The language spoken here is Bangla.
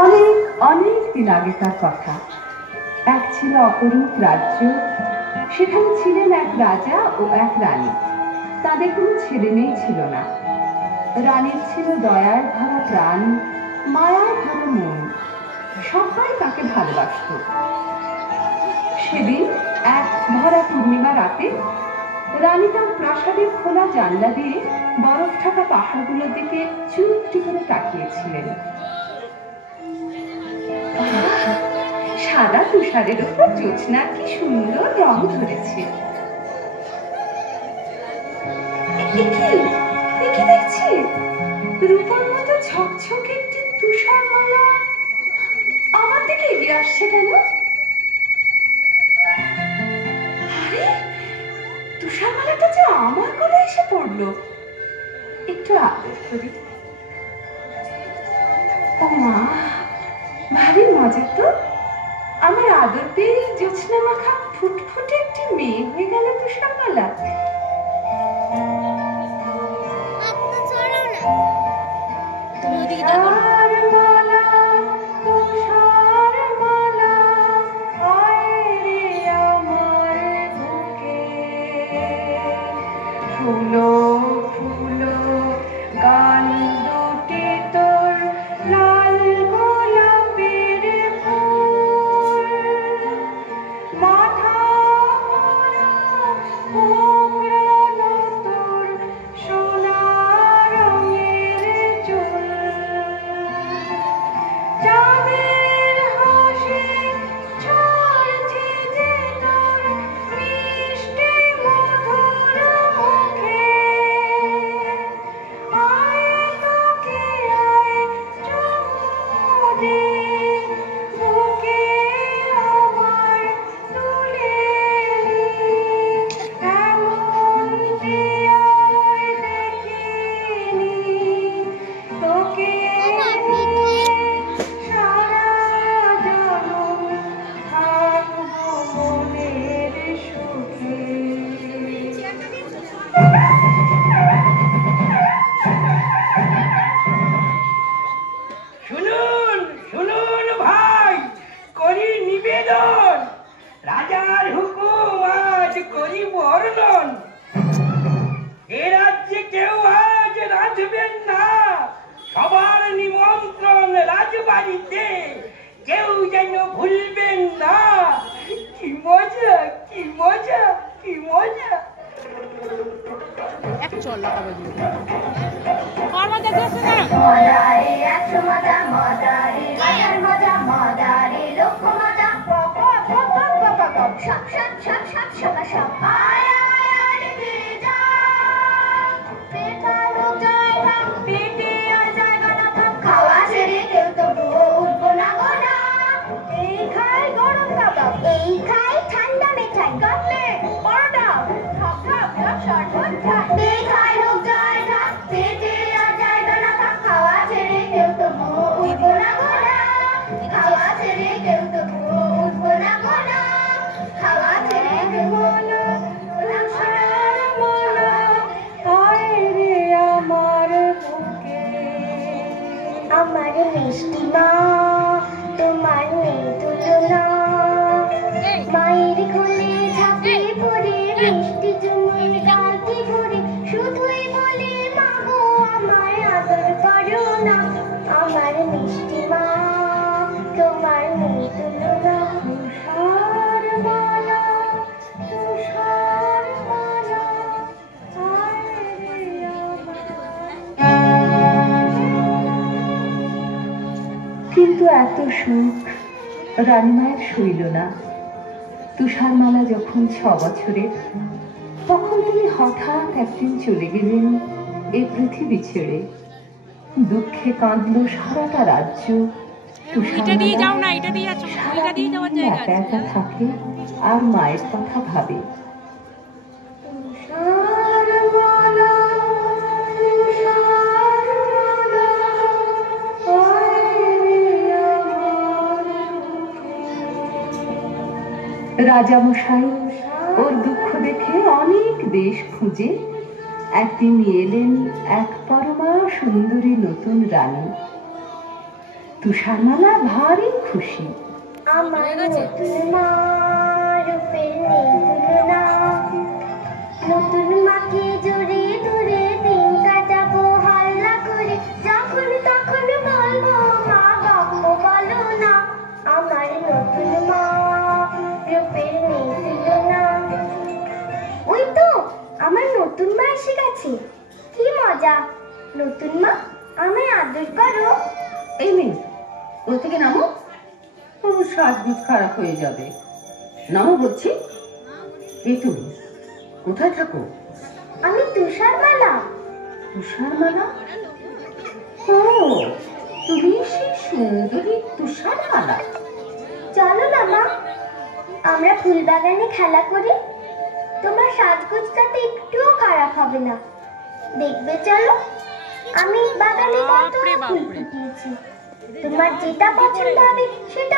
অনেক অনেক দিন আগেকার কথা। এক ছিল অপরূপ রাজ্য। সেখানে ছিলেন এক রাজা ও এক রানী। তাদের কোনো ছেলে মেয়ে ছিল না। রানীর ছিল দয়ায় ভরা প্রাণ, মায়ায় ভরা মন। সবাই তাকে ভালোবাসত। সেদিন এক ভরা পূর্ণিমা রাতে রানী তার প্রাসাদের খোলা জানলা দিয়ে বরফ ঢাকা পাহাড়গুলোর দিকে চুপটি করে তাকিয়েছিলেন। সাদা তুষারের উপর জ্যোৎস্নার কি সুন্দর রং ধরেছে। দেখছি রূপার মতো ঝকঝকে একটি তুষার মালা আমার দিকে এগিয়ে আসছে কেন? আরে তুষার মালাটা যে আমার গলায় এসে পড়লো। একটু আদর করি। ও মা, ভারী মজা তো। আমার আদর পেয়ে জ্যোৎস্না মাখা ফুটফুটে একটি মেয়ে হয়ে গেল তুষার মালা। কিন্তু এত সুখ রানীমায়ের সইল না। তুষারমালা যখন 6 বছরের, তখন তিনি হঠাৎ একদিন চলে গেলেন এই পৃথিবী ছেড়ে। দুঃখে কাঁদল সারাটা রাজ্য। তুষারমালা একা একা থাকে আর মায়ের কথা ভাবে। রাজামশাই ওর দুঃখ দেখে অনেক দেশ খুঁজে একদিন এলেন এক পরমা সুন্দরী নতুন রানী। তুষারমালা ভারী খুশি। আমার নতুন মা রূপের নেই তুলনা, নতুন মাকে জড়িয়ে ধরে দিন কাটাবো হাল্লা করে, যখন তখন বলবো মা বাপ্পো বলো না। আমার নতুন মা রূপের নেই তুলনা। ওই তো আমার নতুন মা এসে গেছে, কি মজা। নতুন মা আমায় আদর করো। এই মেয়ে, ওই থেকে নামো, তোমার সাজগুজ খারাপ হয়ে যাবে। নামো বলছি। কে তুমি? কোথায় থাকো? আমি তুষারমালা। তুষারমালা? ও, তুমি সেই সুন্দরী তুষারমালা। চলো না মা, আমরা ফুল বাগানে খেলা করি, তোমার সাজগোজ তাতে একটুও খারাপ হবে না। দেখবে চলো, আমি বাগানে কত ফুল ফুটিয়েছি, তোমার যেটা পছন্দ হবে সেটা